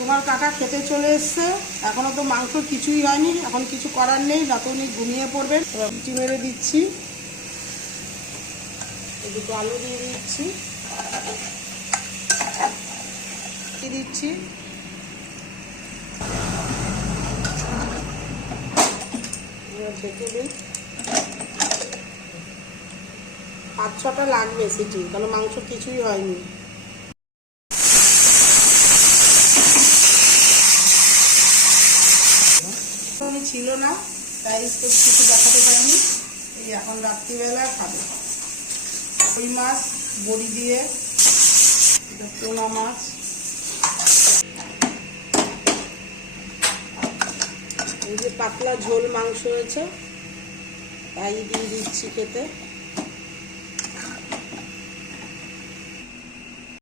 তোমার কাকা খেতে চলে এসছে, এখনো তো মাংস কিছুই হয়নি, এখন কিছু করার নেই, না তো উনি ঘুমিয়ে পড়বেন। রুটি মেরে দিচ্ছি, দুটো আলু দিয়ে দিচ্ছি, দিচ্ছি ঢেকে দিই। 5-6টা লাগবে সিটি, কারণ মাংস কিছুই হয়নি। উনি ছিল না, তাই কিছু দেখাতে পারিনি। এই এখন রাত্রিবেলা খাবে রুই মাছ বড়ি দিয়ে, পোনা মাছ, এই যে পাতলা ঝোল মাংস হয়েছে, তাই দিয়ে দিচ্ছি খেতে।